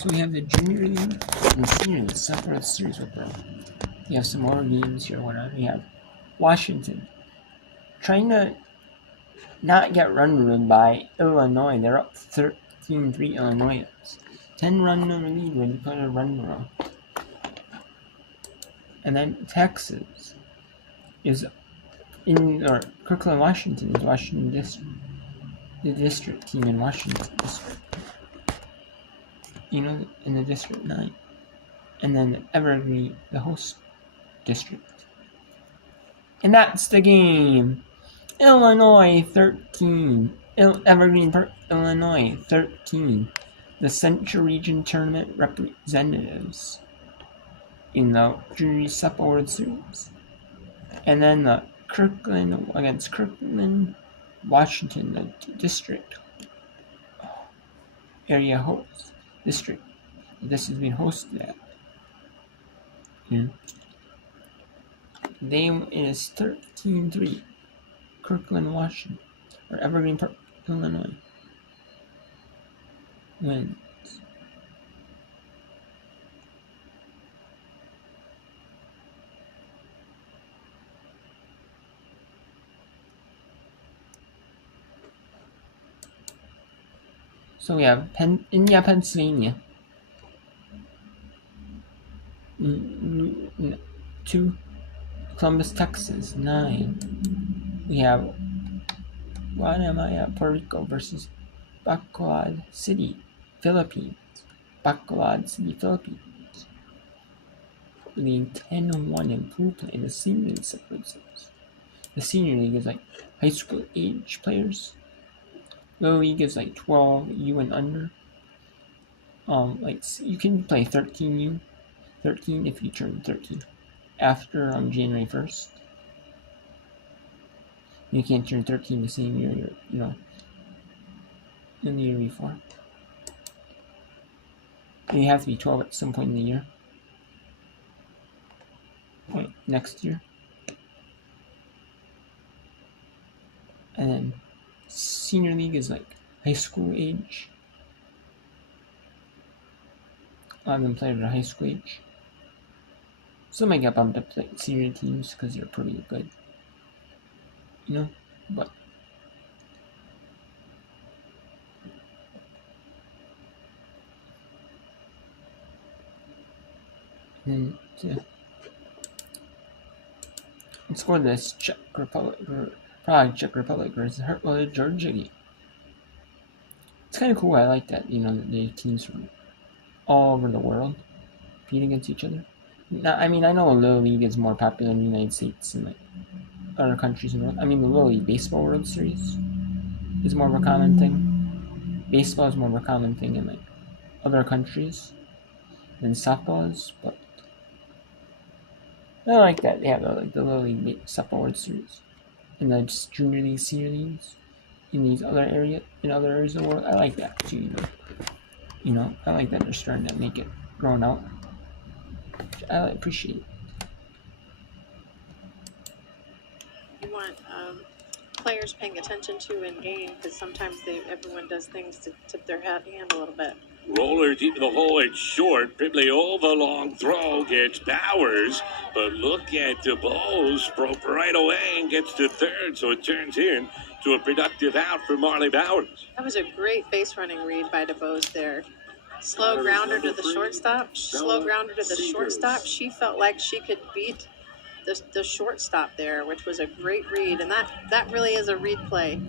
So we have the Junior League and Senior League separate series over. We have some more games here. We have Washington trying to not get run ruled by Illinois. They're up 13-3 Illinois. 10-run lead when you put a run rule. And then Texas is or Kirkland, Washington is Washington District. The district team in Washington District. In the District 9. And then Evergreen, the host district. And that's the game. Illinois 13. Evergreen, Illinois 13. The Central Region Tournament representatives in the Junior Sup World Series. And then the Kirkland against Kirkland, Washington, the district area host district. This has been hosted at. Name is 13-3. Kirkland, Washington, or Evergreen Park, Illinois. Wins. So we have Indiana, Pennsylvania. 2. Columbus, Texas. 9. We have Guatemala, Puerto Rico versus Bacolod City, Philippines. Bacolod City, Philippines. League 10-1 in pool play in the Senior League separates. The Senior League is like high school age players. Little League is like 12U and under. You can play 13U, 13 if you turn 13 after January 1st. You can't turn 13 the same year, in the year before. And you have to be 12 at some point in the year. Next year. And then Senior League is like high school age. A lot of them play at high school age. Some might get bumped up to senior teams because they're pretty good. But then let's go to this Czech Republic versus Georgia game. It's kind of cool. I like that. The teams from all over the world compete against each other. Now, I know Little League is more popular in the United States and other countries in the world. The Little League Baseball World Series is more of a common thing. Baseball is more of a common thing in other countries than softball is, but I like that they have the Little League Softball World Series and the Junior League, Senior Leagues in these other areas of the world. I like that too. I like that they're starting to make it grown out. I appreciate it. You want players paying attention to in game because sometimes everyone does things to tip their hand a little bit. Roller deep in the hole, it's short. Pribliova long throw gets Bowers, but look at DeBose, broke right away and gets to third, so it turns in to a productive out for Marley Bowers. That was a great base running read by DeBose there. Slow grounder to the shortstop. She felt like she could beat the shortstop there, which was a great read, and that really is a read play.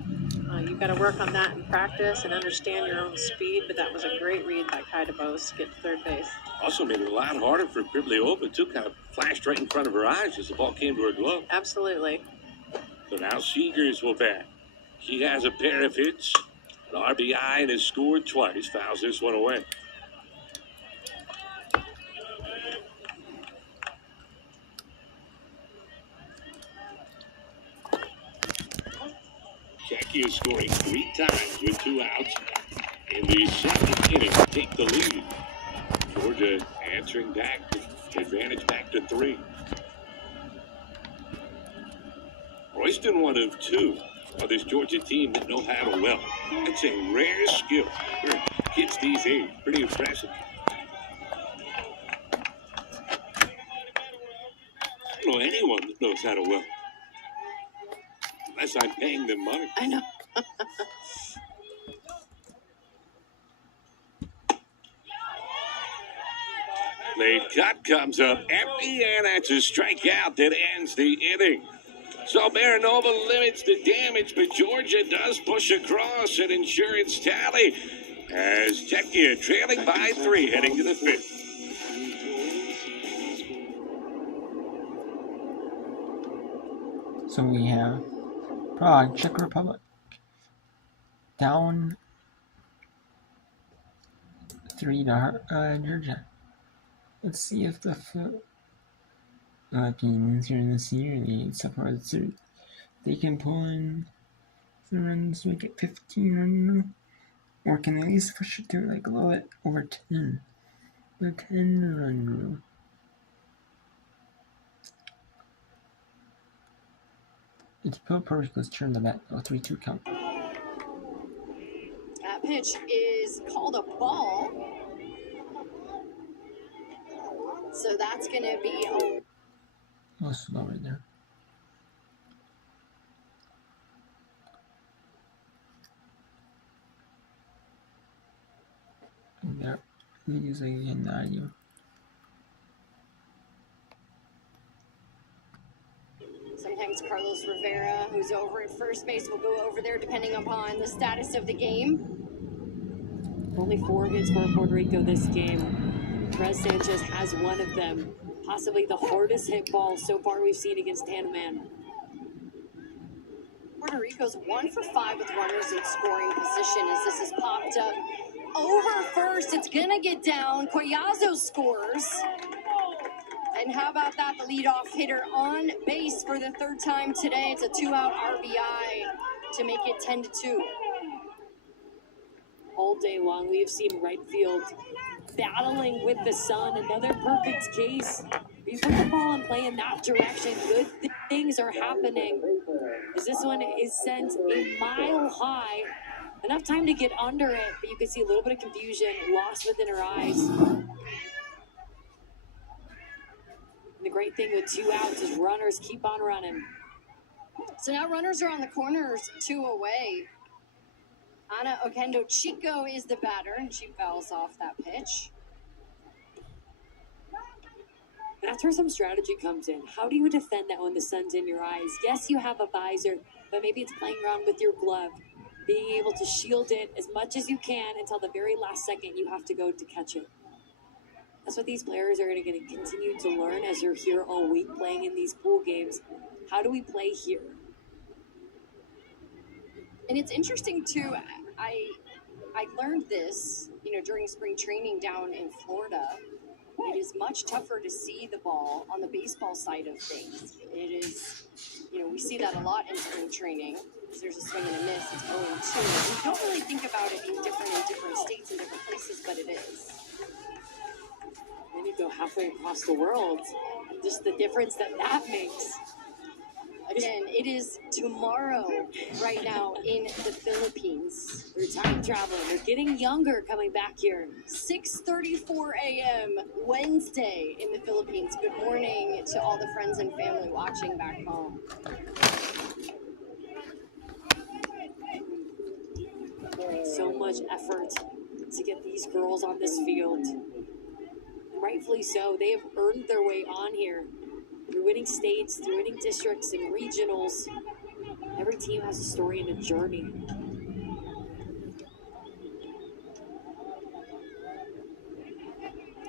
You've got to work on that in practice and understand your own speed, but that was a great read by Kai DeBose to get to third base. Also made it a lot harder for Pribliova, too. Kind of flashed right in front of her eyes as the ball came to her glove. Absolutely. So now Seegers will bat. She has a pair of hits, an RBI, and has scored twice. Fouls this one away. Jackie is scoring 3 times with 2 outs in the second inning to take the lead. Georgia answering back, advantage back to 3. Royston, one of 2 of this Georgia team that know how to well. That's a rare skill. Kids these days, pretty impressive. don't know anyone that knows how to weld. Unless I'm paying them money. I know. Late cut comes up empty, and that's a strikeout that ends the inning. So Marinova limits the damage, but Georgia does push across an insurance tally as Czechia trailing by 3 heading to the 5th. So we have Prague, Czech Republic, down 3 to Georgia. Let's see if the Philippines here in the senior league so far this year, they can pull in some runs, make it 15 runs, or can they at least push it to like a little bit over 10? The 10-run rule. It's Puerto Rico's turn to bat, a 3-2 count. That pitch is called a ball. So that's going to be A little slow right there. And there, using an audio. sometimes Carlos Rivera, who's over at first base, will go over there depending upon the status of the game. Only 4 hits for Puerto Rico this game. Perez Sanchez has one of them. Possibly the hardest hit ball so far we've seen against Tanaman. Puerto Rico's 1 for 5 with runners in scoring position as this is popped up over first. It's gonna get down. Collazo scores. And how about that? The leadoff hitter on base for the 3rd time today. It's a 2-out RBI to make it 10-2. All day long, we have seen right field battling with the sun. Another perfect case. You put the ball and play in that direction, good things are happening. As this one is sent a mile high. Enough time to get under it, but you can see a little bit of confusion lost within her eyes. And the great thing with 2 outs is runners keep on running. So now runners are on the corners, 2 away. Ana Oquendo Chico is the batter, and she fouls off that pitch. That's where some strategy comes in. How do you defend that when the sun's in your eyes? Yes, you have a visor, but maybe it's playing around with your glove. Being able to shield it as much as you can until the very last second you have to go to catch it. That's what these players are going to continue to learn as they're here all week playing in these pool games. How do we play here? And it's interesting too. I learned this, during spring training down in Florida. It is much tougher to see the ball on the baseball side of things. It is, we see that a lot in spring training. There's a swing and a miss. It's 0-2. We don't really think about it in different states and different places, but it is. Then you go halfway across the world. Just the difference that makes. Again, it is tomorrow right now in the Philippines. They're time traveling. They're getting younger coming back here. 6:34 a.m. Wednesday in the Philippines. Good morning to all the friends and family watching back home. So much effort to get these girls on this field. Rightfully so. They have earned their way on here. Through winning states, through winning districts and regionals. Every team has a story and a journey.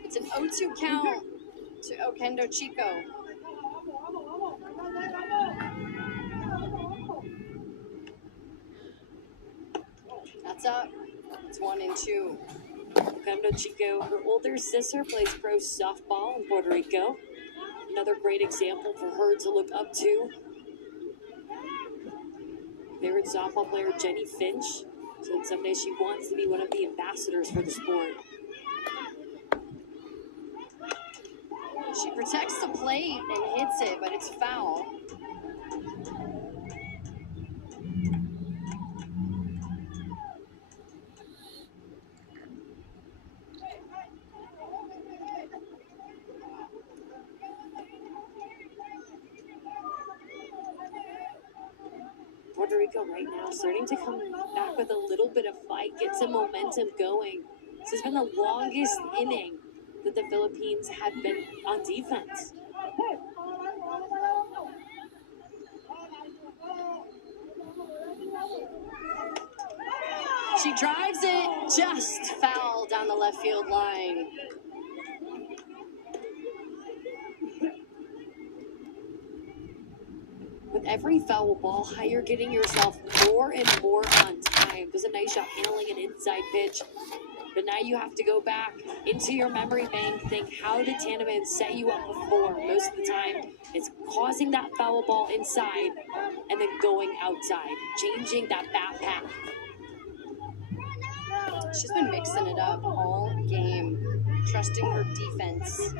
It's an 0-2 count to Oquendo Chico. That's up. It's 1-2. Oquendo Chico, her older sister, plays pro softball in Puerto Rico. Another great example for her to look up to. Favorite softball player, Jenny Finch. So someday she wants to be one of the ambassadors for the sport. She protects the plate and hits it, but it's foul. Puerto Rico right now, starting to come back with a little bit of fight, get some momentum going. This has been the longest inning that the Philippines have been on defense. She drives it just foul down the left field line. With every foul ball, how you're getting yourself more and more on time. Does a nice job handling an inside pitch. But now you have to go back into your memory bank, think, how did Tanneman set you up before? Most of the time, it's causing that foul ball inside and then going outside, changing that bat path. She's been mixing it up all game, trusting her defense.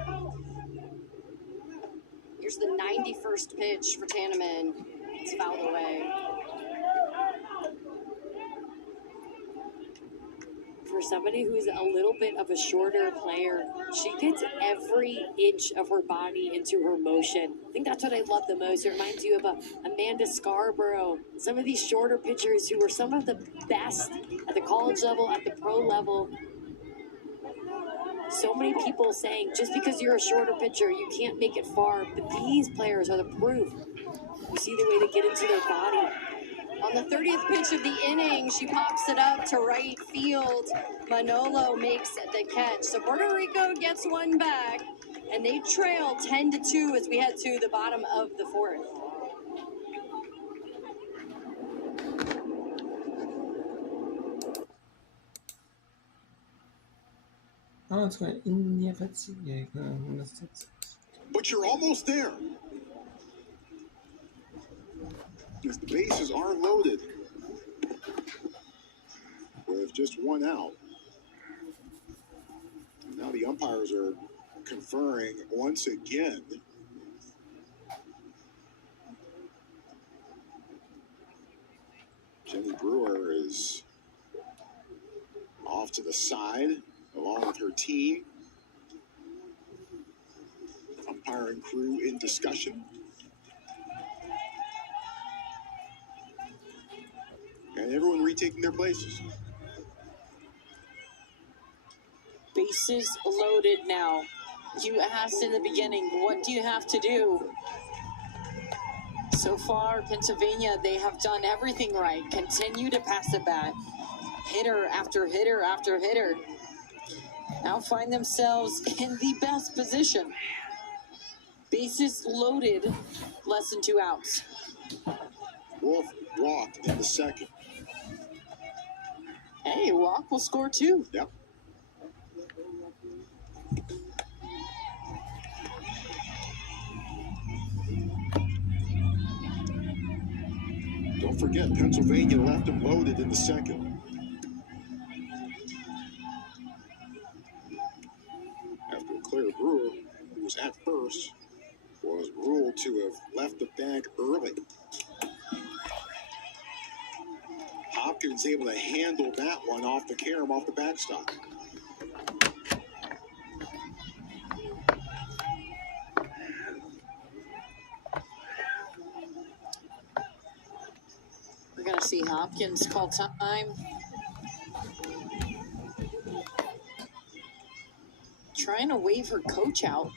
Here's the 91st pitch for Tanneman. It's fouled away. For somebody who's a little bit of a shorter player, she gets every inch of her body into her motion. I think that's what I love the most. It reminds you of Amanda Scarborough. Some of these shorter pitchers who were some of the best at the college level, at the pro level. So many people saying, just because you're a shorter pitcher, you can't make it far. But these players are the proof. You see the way they get into their body. On the 30th pitch of the inning, she pops it up to right field. Manolo makes the catch. So Puerto Rico gets one back, and they trail 10-2 as we head to the bottom of the fourth. Oh, it's going India fatigue. But you're almost there. As the bases are loaded with just one out. And now the umpires are conferring once again. Jenny Brewer is off to the side along with her team. Umpiring crew in discussion. And everyone retaking their places. Bases loaded now. You asked in the beginning, what do you have to do? So far, Pennsylvania, they have done everything right. Continue to pass the bat. Hitter after hitter after hitter. Now find themselves in the best position. Bases loaded, less than 2 outs. Wolf walked in the second. Hey, walk will score 2. Yep. Don't forget, Pennsylvania left him loaded in the second. After Claire Brewer, who was at first, was ruled to have left the bag early. Hopkins able to handle that one off the carom, off the backstop. We're going to see Hopkins call time. Trying to wave her coach out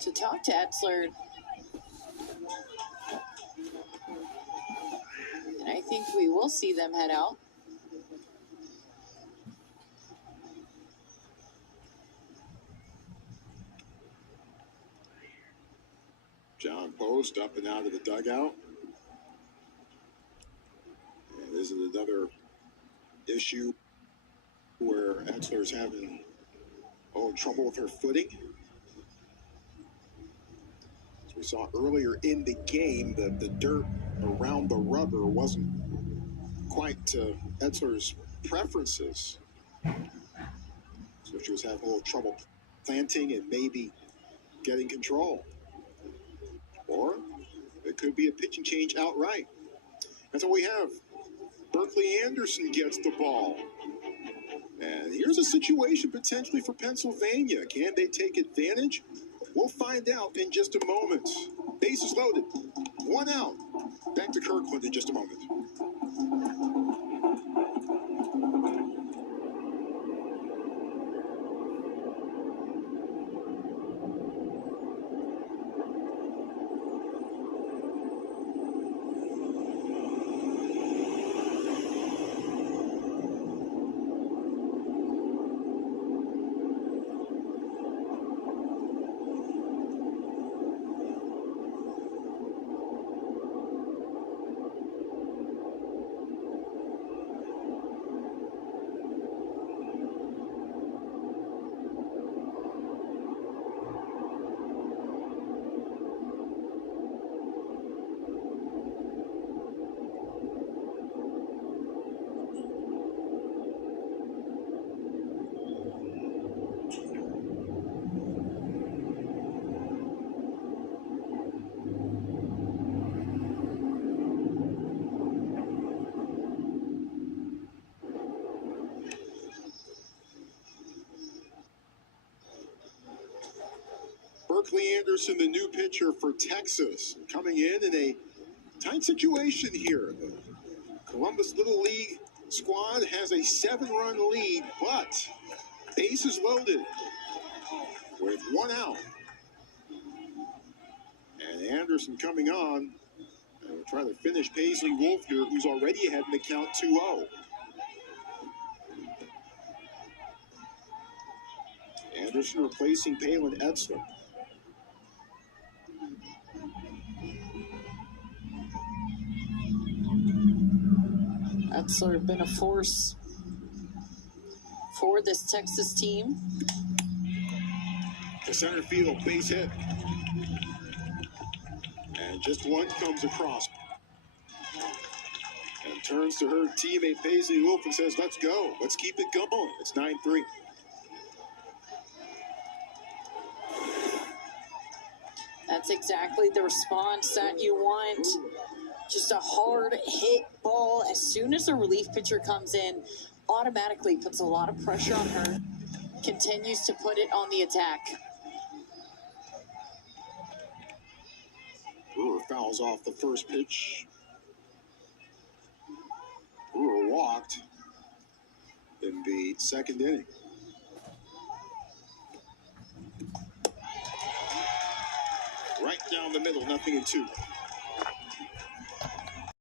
to talk to Etzler. And I think we will see them head out. John Post up and out of the dugout. And this is another issue where Etzler's having trouble with her footing. As we saw earlier in the game, the dirt around the rubber wasn't quite to Etzler's preferences. So she was having a little trouble planting and maybe getting control. Or it could be a pitching change outright. That's all we have. Berkeley Anderson gets the ball. And here's a situation potentially for Pennsylvania. Can they take advantage? We'll find out in just a moment. Bases loaded. 1 out. Back to Kirkland in just a moment. Berkeley Anderson, the new pitcher for Texas, coming in a tight situation here. The Columbus Little League squad has a 7-run lead, but bases loaded with 1 out. And Anderson coming on and will try to finish Paisley Wolf here, who's already ahead in the count 2-0. Anderson replacing Palin Etzler. Etzler been a force for this Texas team. To center field, base hit. And just one comes across. And turns to her teammate Paisley Wolf and says, let's go. Let's keep it going. It's 9-3. That's exactly the response that you want. Just a hard hit ball. As soon as a relief pitcher comes in, automatically puts a lot of pressure on her. Continues to put it on the attack. Brewer fouls off the first pitch. Brewer walked in the second inning. Right down the middle, 0-2.